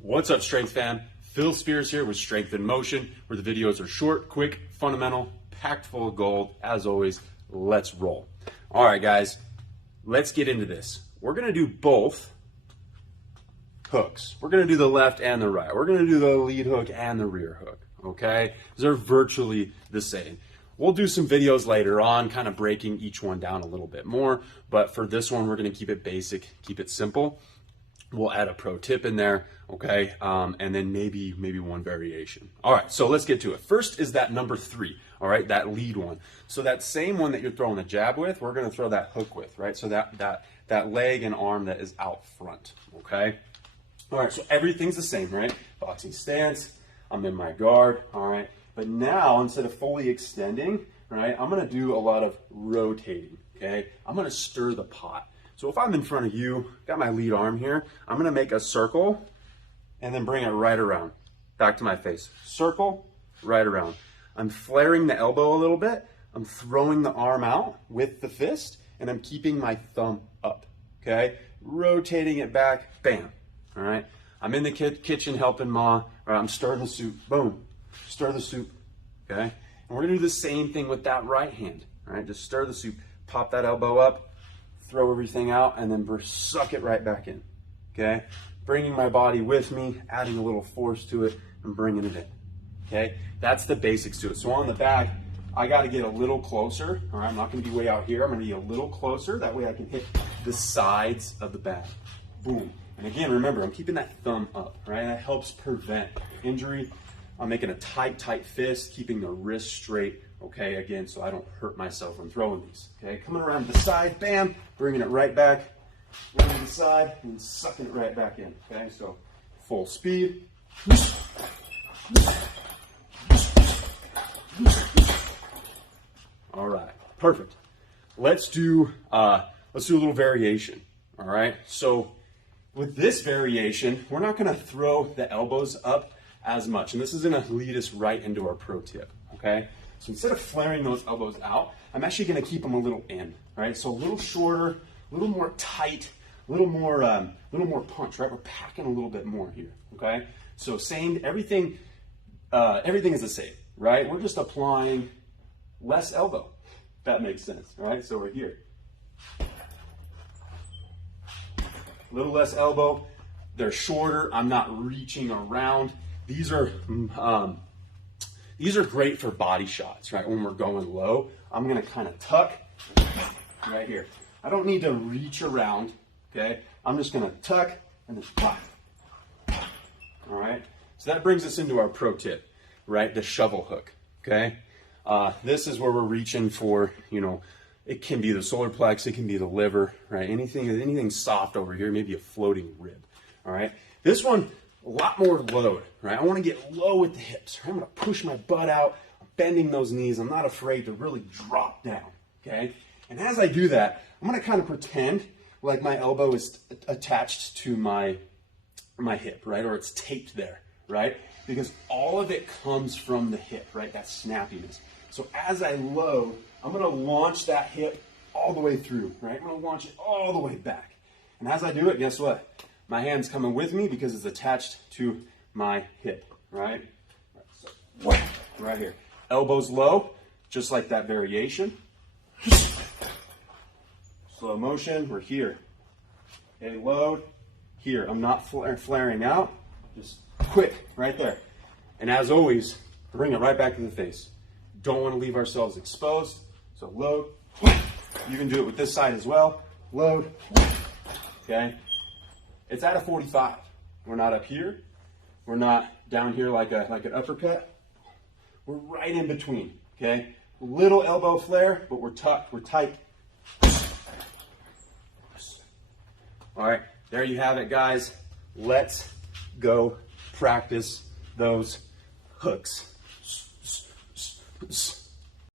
What's up, Strength fam? Phil Spears here with Strength in Motion, where the videos are short, quick, fundamental, packed full of gold. As always, let's roll. All right, guys, let's get into this. We're gonna do both hooks. We're gonna do the left and the right. We're gonna do the lead hook and the rear hook, okay? They're virtually the same. We'll do some videos later on, kind of breaking each one down a little bit more, but for this one, we're gonna keep it basic, keep it simple. We'll add a pro tip in there, okay? And then maybe one variation. All right, so let's get to it. First is that number 3, all right, that lead one. So that same one that you're throwing the jab with, we're gonna throw that hook with, right? So that leg and arm that is out front, okay? All right, so everything's the same, right? Boxing stance, I'm in my guard, all right? But now, instead of fully extending, right, I'm gonna do a lot of rotating, okay? I'm gonna stir the pot. So if I'm in front of you, got my lead arm here, I'm gonna make a circle and then bring it right around, back to my face. Circle, right around. I'm flaring the elbow a little bit, I'm throwing the arm out with the fist, and I'm keeping my thumb up, okay? Rotating it back, bam, all right? I'm in the kitchen helping Ma, all right, I'm stirring the soup, boom, stir the soup, okay? And we're gonna do the same thing with that right hand, all right? Just stir the soup, pop that elbow up, throw everything out, and then suck it right back in, okay? Bringing my body with me, adding a little force to it, and bringing it in, okay? That's the basics to it. So on the back, I gotta get a little closer, all right? I'm not gonna be way out here. I'm gonna be a little closer. That way I can hit the sides of the bag. Boom. And again, remember, I'm keeping that thumb up, right? That helps prevent injury. I'm making a tight fist, keeping the wrist straight, okay, again, so I don't hurt myself when throwing these, okay? Coming around to the side, bam, bringing it right back, going to the side, and sucking it right back in, okay? So full speed. All right, perfect. Let's do a little variation, all right? So with this variation, we're not gonna throw the elbows up as much, and this is gonna lead us right into our pro tip, okay? So instead of flaring those elbows out, I'm actually gonna keep them a little in, right? So a little shorter, a little more tight, a little more punch, right? We're packing a little bit more here, okay? So same, everything is the same, right? We're just applying less elbow, if that makes sense, all right? So we're here. A little less elbow, they're shorter, I'm not reaching around. These are great for body shots, right? When we're going low, I'm gonna kind of tuck right here. I don't need to reach around, okay? I'm just gonna tuck and then pop. All right? So that brings us into our pro tip, right? The shovel hook, okay? This is where we're reaching for, it can be the solar plex, it can be the liver, right? Anything soft over here, maybe a floating rib, all right? This one, a lot more load, right? I want to get low with the hips. Right? I'm going to push my butt out, I'm bending those knees. I'm not afraid to really drop down, okay? And as I do that, I'm going to kind of pretend like my elbow is attached to my hip, right? Or it's taped there, right? Because all of it comes from the hip, right? That snappiness. So as I load, I'm going to launch that hip all the way through, right? I'm going to launch it all the way back. And as I do it, guess what? My hand's coming with me because it's attached to my hip, right? So, right here. Elbows low, just like that variation. Slow motion, we're here. Okay, load, here. I'm not flaring out, just quick, right there. And as always, bring it right back to the face. Don't want to leave ourselves exposed, so load. You can do it with this side as well. Load, okay? It's at a 45. We're not up here. We're not down here like an uppercut. We're right in between, okay? Little elbow flare, but we're tucked, we're tight. All right, there you have it, guys. Let's go practice those hooks.